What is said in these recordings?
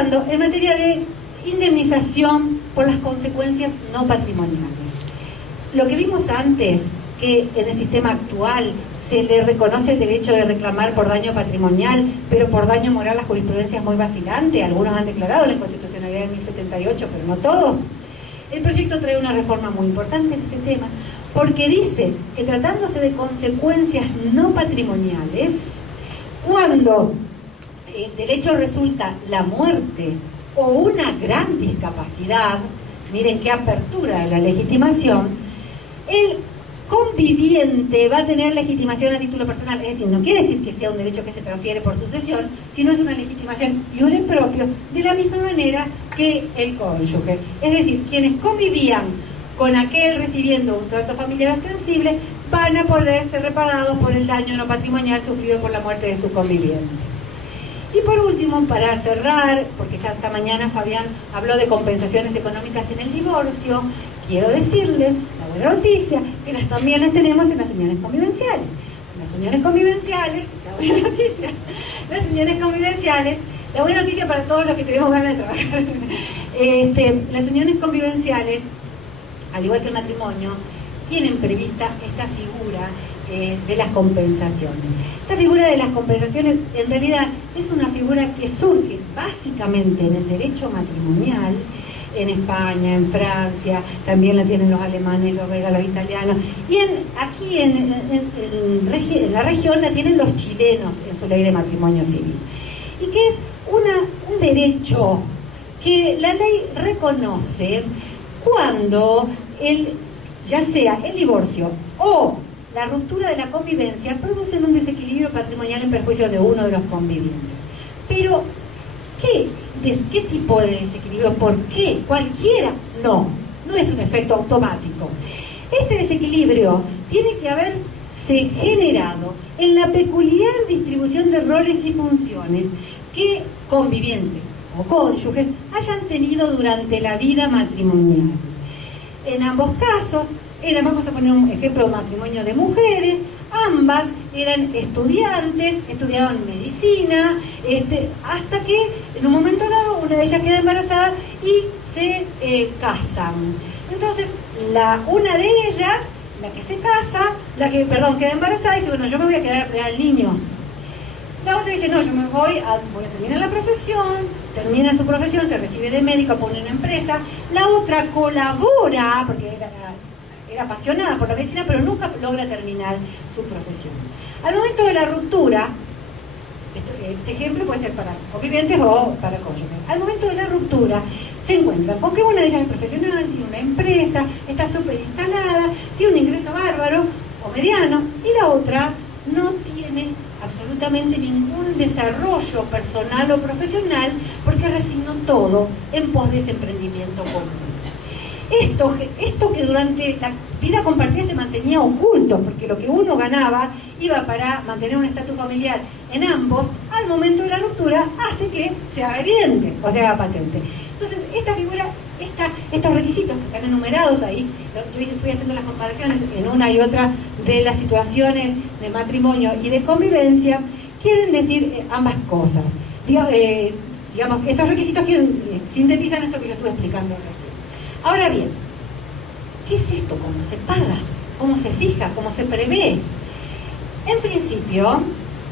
en materia de indemnización por las consecuencias no patrimoniales. Lo que vimos antes, que en el sistema actual se le reconoce el derecho de reclamar por daño patrimonial, pero por daño moral la jurisprudencia es muy vacilante. Algunos han declarado la inconstitucionalidad de 1078, pero no todos. El proyecto trae una reforma muy importante en este tema, porque dice que tratándose de consecuencias no patrimoniales, cuando del hecho resulta la muerte o una gran discapacidad, miren qué apertura de la legitimación, el conviviente va a tener legitimación a título personal. Es decir, no quiere decir que sea un derecho que se transfiere por sucesión, sino es una legitimación iure propio, de la misma manera que el cónyuge. Es decir, quienes convivían con aquel recibiendo un trato familiar ostensible van a poder ser reparados por el daño no patrimonial sufrido por la muerte de su conviviente. Y por último, para cerrar, porque ya esta mañana Fabián habló de compensaciones económicas en el divorcio, quiero decirles la buena noticia, que también las tenemos en las uniones convivenciales. Las uniones convivenciales, la buena noticia, las uniones convivenciales, la buena noticia para todos los que tenemos ganas de trabajar. Las uniones convivenciales, al igual que el matrimonio, tienen prevista esta figura de las compensaciones. Esta figura de las compensaciones en realidad es una figura que surge básicamente en el derecho matrimonial, en España, en Francia, también la tienen los alemanes, los belgas, los italianos, y aquí en la región la tienen los chilenos en su ley de matrimonio civil, y que es un derecho que la ley reconoce cuando ya sea el divorcio o la ruptura de la convivencia producen un desequilibrio patrimonial en perjuicio de uno de los convivientes. Pero, ¿qué tipo de desequilibrio? ¿Por qué? ¿Cualquiera? No es un efecto automático. Este desequilibrio tiene que haberse generado en la peculiar distribución de roles y funciones que convivientes o cónyuges hayan tenido durante la vida matrimonial. En ambos casos, vamos a poner un ejemplo de matrimonio de mujeres, ambas eran estudiantes, estudiaban medicina, hasta que en un momento dado una de ellas queda embarazada y se casan. Entonces, una de ellas, la que se casa, queda embarazada y dice, bueno, yo me voy a quedar a cuidar al niño. La otra dice, no, yo voy a terminar la profesión, termina su profesión, se recibe de médico, pone una empresa. La otra colabora, porque era apasionada por la medicina, pero nunca logra terminar su profesión. Al momento de la ruptura, este ejemplo puede ser para convivientes o para cónyuges. Al momento de la ruptura, se encuentran con que una de ellas es profesional, tiene una empresa, está súper instalada, tiene un ingreso bárbaro o mediano, y la otra no tiene absolutamente ningún desarrollo personal o profesional porque resignó todo en pos de ese emprendimiento común. Esto que durante la vida compartida se mantenía oculto, porque lo que uno ganaba iba para mantener un estatus familiar en ambos, al momento de la ruptura hace que se haga evidente o se haga patente. Entonces, esta figura, estos requisitos que están enumerados ahí, yo fui haciendo las comparaciones en una y otra de las situaciones de matrimonio y de convivencia, quieren decir ambas cosas. Digamos, estos requisitos sintetizan esto que yo estuve explicando recién. Ahora bien, ¿qué es esto? ¿Cómo se paga? ¿Cómo se fija? ¿Cómo se prevé? En principio,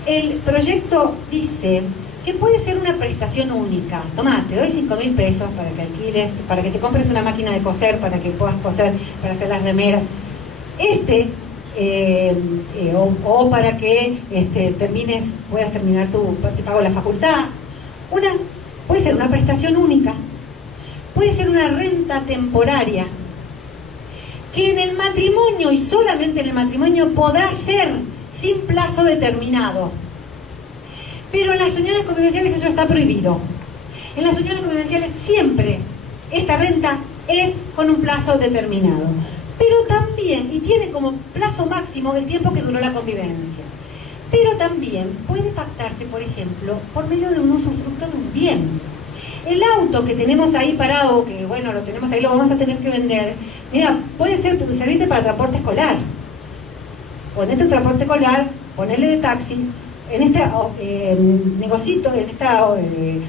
el proyecto dice que puede ser una prestación única. Tomá, te doy 5.000 pesos para que alquiles, para que te compres una máquina de coser, para que puedas coser, para hacer las remeras. O para que puedas terminar te pago la facultad. Puede ser una prestación única. Puede ser una renta temporaria, que en el matrimonio y solamente en el matrimonio podrá ser sin plazo determinado. Pero en las uniones convivenciales eso está prohibido. En las uniones convivenciales siempre esta renta es con un plazo determinado. Pero también, y tiene como plazo máximo el tiempo que duró la convivencia. Pero también puede pactarse, por ejemplo, por medio de un usufructo de un bien. El auto que tenemos ahí parado, que bueno, lo tenemos ahí, lo vamos a tener que vender, mira, puede servirte para transporte escolar. Ponete un transporte escolar, ponele de taxi, en este negocito, en este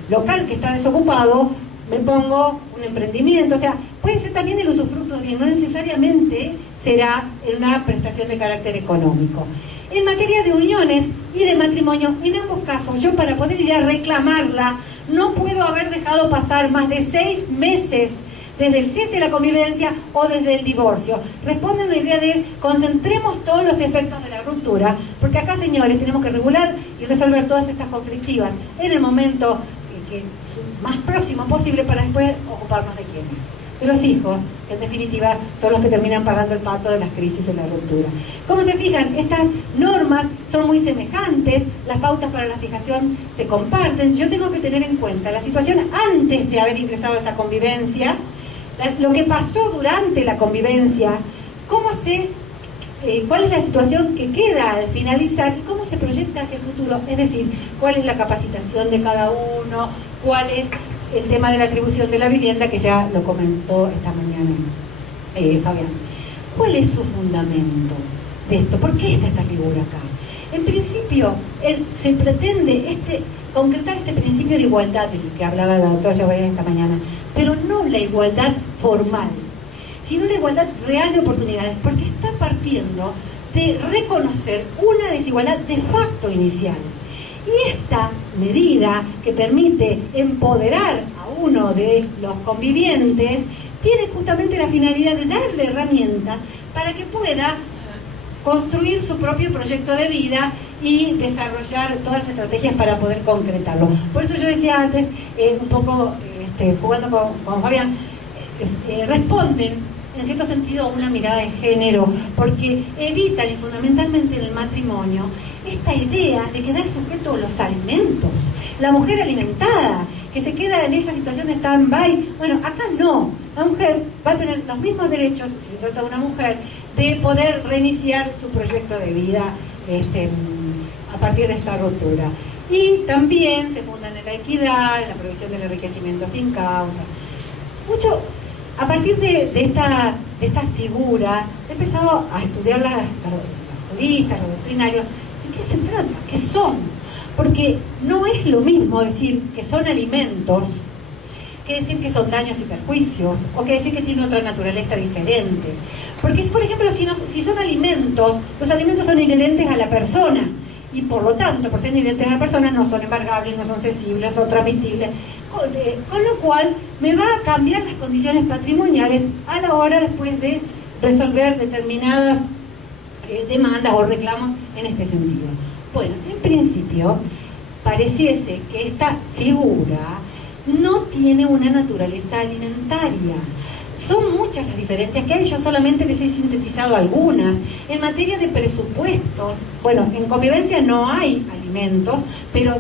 local que está desocupado, me pongo un emprendimiento. O sea, puede ser también el usufructo de bien, no necesariamente será una prestación de carácter económico. En materia de uniones y de matrimonio, en ambos casos, yo para poder ir a reclamarla, no puedo haber dejado pasar más de 6 meses desde el cese de la convivencia o desde el divorcio. Responde a una idea de concentremos todos los efectos de la ruptura, porque acá, señores, tenemos que regular y resolver todas estas conflictivas en el momento que más próximo posible, para después ocuparnos de quiénes, de los hijos, que en definitiva son los que terminan pagando el pato de las crisis en la ruptura. Como se fijan, estas normas son muy semejantes, las pautas para la fijación se comparten. Yo tengo que tener en cuenta la situación antes de haber ingresado a esa convivencia, lo que pasó durante la convivencia, cuál es la situación que queda al finalizar y cómo se proyecta hacia el futuro, es decir, cuál es la capacitación de cada uno, cuál es el tema de la atribución de la vivienda, que ya lo comentó esta mañana Fabián. ¿Cuál es su fundamento de esto? ¿Por qué está esta figura acá? En principio, se pretende concretar este principio de igualdad del que hablaba la doctora Chavarría esta mañana, pero no la igualdad formal, sino la igualdad real de oportunidades, porque está partiendo de reconocer una desigualdad de facto inicial. Y esta medida, que permite empoderar a uno de los convivientes, tiene justamente la finalidad de darle herramientas para que pueda construir su propio proyecto de vida y desarrollar todas las estrategias para poder concretarlo. Por eso yo decía antes, un poco jugando con Fabián, responden en cierto sentido a una mirada de género, porque evitan, y fundamentalmente en el matrimonio, esta idea de quedar sujeto a los alimentos. La mujer alimentada, que se queda en esa situación de stand-by. Bueno, acá no. La mujer va a tener los mismos derechos, si se trata de una mujer, de poder reiniciar su proyecto de vida a partir de esta ruptura. Y también se fundan en la equidad, en la provisión del enriquecimiento sin causa. A partir de esta figura, he empezado a estudiar los juristas, los doctrinarios. ¿De qué se trata? ¿Qué son? Porque no es lo mismo decir que son alimentos que decir que son daños y perjuicios, o que decir que tiene otra naturaleza diferente. Porque, por ejemplo, si son alimentos, los alimentos son inherentes a la persona, y por lo tanto, por ser inherentes a la persona, no son embargables, no son cesibles, son transmitibles, con lo cual me va a cambiar las condiciones patrimoniales a la hora después de resolver determinadas demandas o reclamos en este sentido. Bueno, en principio, pareciese que esta figura no tiene una naturaleza alimentaria. Son muchas las diferencias que hay, yo solamente les he sintetizado algunas. En materia de presupuestos, bueno, en convivencia no hay alimentos, pero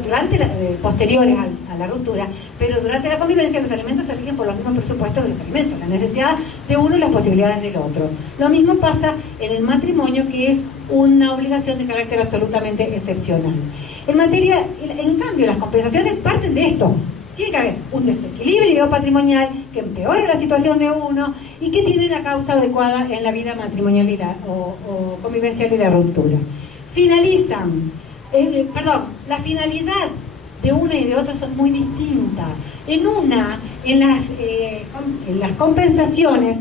posteriores a la ruptura, pero durante la convivencia los alimentos se rigen por los mismos presupuestos de los alimentos, la necesidad de uno y las posibilidades del otro. Lo mismo pasa en el matrimonio, que es una obligación de carácter absolutamente excepcional. En cambio, las compensaciones parten de esto. Tiene que haber un desequilibrio patrimonial que empeore la situación de uno y que tiene la causa adecuada en la vida matrimonial o convivencial y la ruptura. La finalidad de una y de otra son muy distintas. En las compensaciones,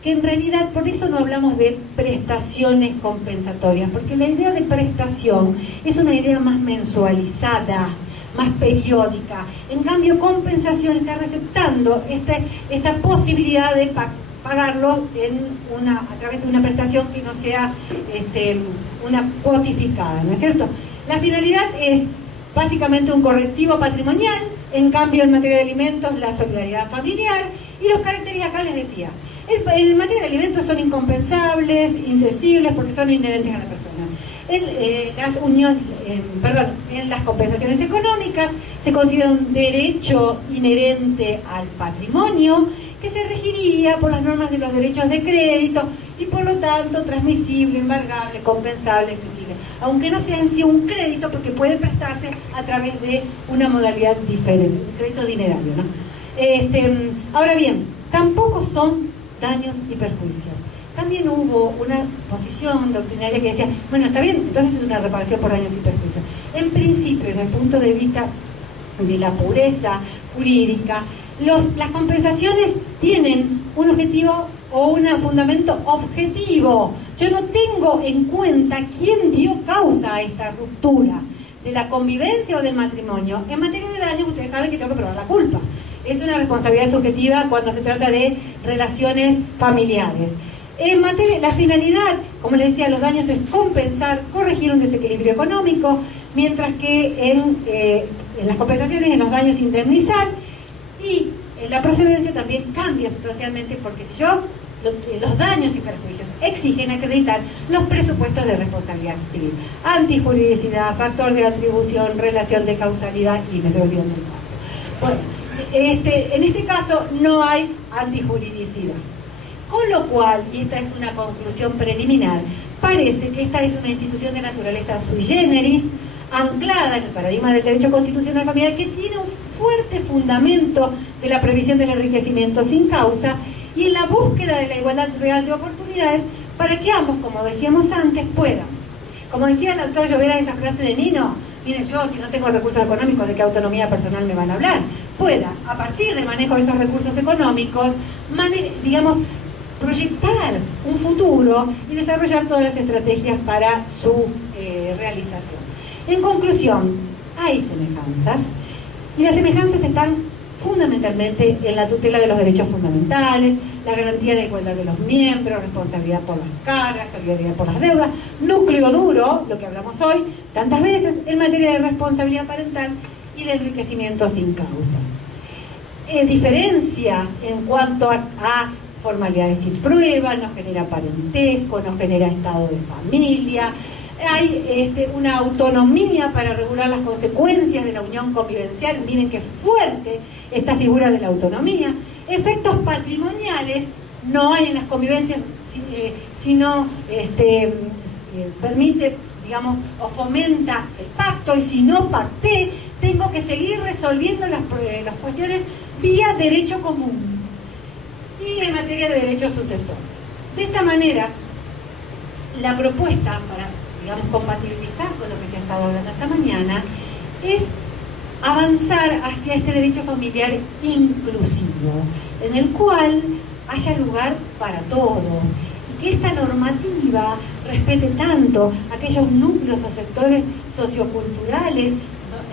que en realidad, por eso no hablamos de prestaciones compensatorias, porque la idea de prestación es una idea más mensualizada, más periódica. En cambio, compensación está receptando esta posibilidad de pagarlo a través de una prestación que no sea una cuotificada, ¿no es cierto? La finalidad es básicamente un correctivo patrimonial. En cambio, en materia de alimentos, la solidaridad familiar. Y los caracteres, acá les decía, en materia de alimentos son incompensables, incesibles, porque son inherentes a la persona. En las compensaciones económicas se considera un derecho inherente al patrimonio que se regiría por las normas de los derechos de crédito y por lo tanto transmisible, embargable, compensable, cesible, aunque no sea en sí un crédito, porque puede prestarse a través de una modalidad diferente, un crédito dinerario, ¿no? Ahora bien, tampoco son daños y perjuicios. también hubo una posición doctrinaria que decía, bueno, está bien, entonces es una reparación por daños y perjuicios. En principio, desde el punto de vista de la pureza jurídica, las compensaciones tienen un objetivo o un fundamento objetivo. Yo no tengo en cuenta quién dio causa a esta ruptura de la convivencia o del matrimonio. En materia de daños, ustedes saben que tengo que probar la culpa. Es una responsabilidad subjetiva cuando se trata de relaciones familiares. En materia, la finalidad, como les decía, los daños es compensar, corregir un desequilibrio económico, mientras que en las compensaciones, en los daños, indemnizar, y en la procedencia también cambia sustancialmente, porque si yo, los daños y perjuicios exigen acreditar los presupuestos de responsabilidad civil, antijuridicidad, factor de atribución, relación de causalidad, y me estoy olvidando del cuarto. Bueno, en este caso no hay antijuridicidad. Con lo cual, y esta es una conclusión preliminar, parece que esta es una institución de naturaleza sui generis, anclada en el paradigma del derecho constitucional familiar, que tiene un fuerte fundamento de la previsión del enriquecimiento sin causa y en la búsqueda de la igualdad real de oportunidades para que ambos, como decíamos antes, puedan. Como decía la doctora Llovera, esa frase de Nino, mire, yo si no tengo recursos económicos, ¿de qué autonomía personal me van a hablar? Pueda, a partir del manejo de esos recursos económicos, digamos, proyectar un futuro y desarrollar todas las estrategias para su realización. En conclusión, hay semejanzas, y las semejanzas están fundamentalmente en la tutela de los derechos fundamentales, la garantía de igualdad de los miembros, responsabilidad por las cargas, solidaridad por las deudas, núcleo duro, lo que hablamos hoy tantas veces, en materia de responsabilidad parental y de enriquecimiento sin causa. Diferencias en cuanto a formalidades y pruebas, nos genera parentesco, nos genera estado de familia, hay una autonomía para regular las consecuencias de la unión convivencial, miren qué fuerte esta figura de la autonomía. Efectos patrimoniales no hay en las convivencias, sino permite, digamos, o fomenta el pacto, y si no pacté, tengo que seguir resolviendo las cuestiones vía derecho común. Y en materia de derechos sucesores. De esta manera, la propuesta para, digamos, compatibilizar con lo que se ha estado hablando esta mañana es avanzar hacia este derecho familiar inclusivo, en el cual haya lugar para todos, y que esta normativa respete tanto aquellos núcleos o sectores socioculturales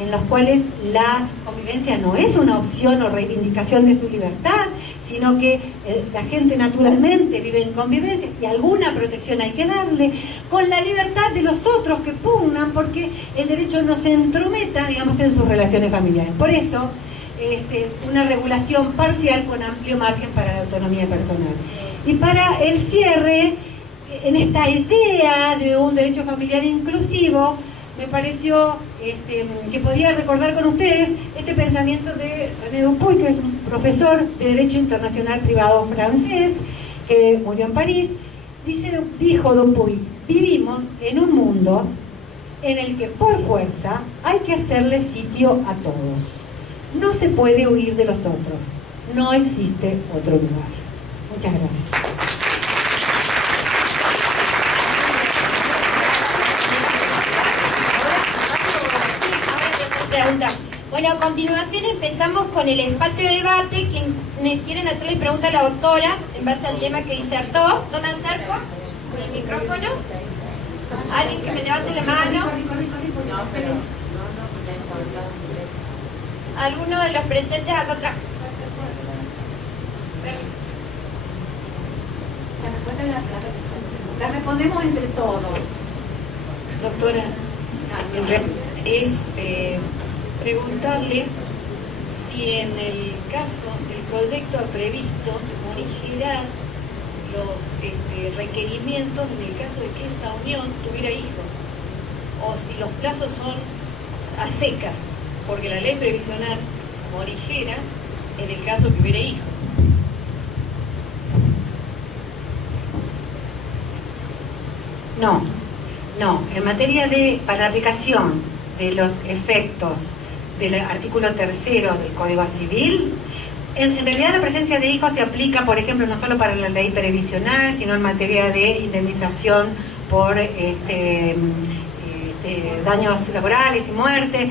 en los cuales la convivencia no es una opción o reivindicación de su libertad, sino que la gente naturalmente vive en convivencia y alguna protección hay que darle, con la libertad de los otros que pugnan porque el derecho no se entrometa, digamos, en sus relaciones familiares. Por eso, una regulación parcial con amplio margen para la autonomía personal. Y para el cierre, en esta idea de un derecho familiar inclusivo, me pareció que podía recordar con ustedes este pensamiento de René Dupuy, que es un profesor de Derecho Internacional Privado francés, que murió en París. Dijo Dupuy: vivimos en un mundo en el que por fuerza hay que hacerle sitio a todos. No se puede huir de los otros. No existe otro lugar. Muchas gracias. Bueno, a continuación empezamos con el espacio de debate. Quienes quieren hacerle pregunta a la doctora en base al tema que disertó, yo me acerco con el micrófono. Alguien que me levante la mano. Alguno de los presentes hacia atrás. La respondemos entre todos. Doctora, es preguntarle si en el caso del proyecto ha previsto morigerar los requerimientos en el caso de que esa unión tuviera hijos, o si los plazos son a secas, porque la ley previsional morigera en el caso que hubiera hijos. No, en materia de, para aplicación de los efectos del artículo 3º del Código Civil, En realidad la presencia de hijos se aplica, por ejemplo, no solo para la ley previsional, sino en materia de indemnización por daños laborales y muerte.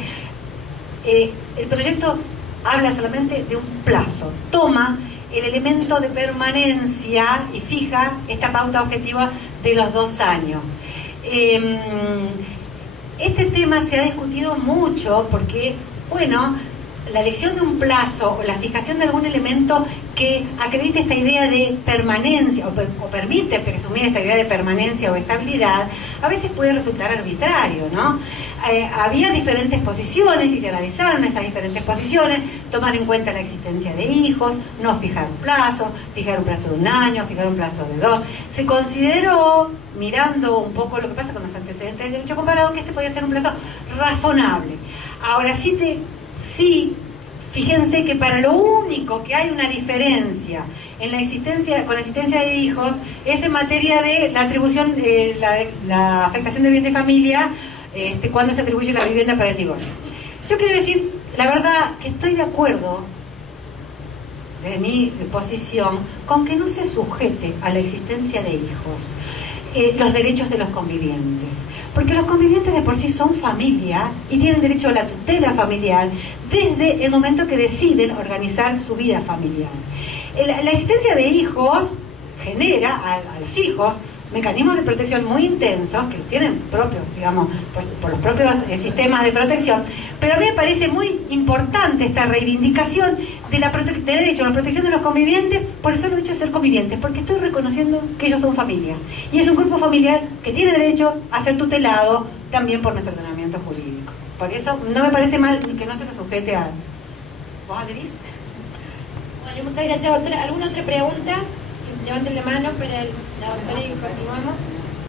El proyecto habla solamente de un plazo, toma el elemento de permanencia y fija esta pauta objetiva de los 2 años. Este tema se ha discutido mucho porque, bueno, la elección de un plazo o la fijación de algún elemento que acredite esta idea de permanencia o permite presumir esta idea de permanencia o estabilidad, a veces puede resultar arbitrario, ¿no? Había diferentes posiciones y se analizaron esas diferentes posiciones, tomar en cuenta la existencia de hijos, no fijar un plazo de 1 año, fijar un plazo de 2. Se consideró, mirando un poco lo que pasa con los antecedentes del derecho comparado, que este podía ser un plazo razonable. Ahora sí, fíjense que para lo único que hay una diferencia en la existencia, con la existencia de hijos, es en materia de la atribución, la afectación del bien de familia, cuando se atribuye la vivienda para el divorcio. Yo quiero decir, la verdad, que estoy de acuerdo, desde mi posición, con que no se sujete a la existencia de hijos los derechos de los convivientes. Porque los convivientes de por sí son familia y tienen derecho a la tutela familiar desde el momento que deciden organizar su vida familiar. La existencia de hijos genera a los hijos mecanismos de protección muy intensos, que los tienen propios, digamos, por los propios sistemas de protección, pero a mí me parece muy importante esta reivindicación de derecho a la protección de los convivientes por el solo hecho de ser convivientes, porque estoy reconociendo que ellos son familia, y es un grupo familiar que tiene derecho a ser tutelado también por nuestro ordenamiento jurídico. Por eso no me parece mal que no se lo sujete a... ¿Vos adherís? Bueno, muchas gracias, doctora. ¿Alguna otra pregunta? Levanten la mano para la doctora y continuamos.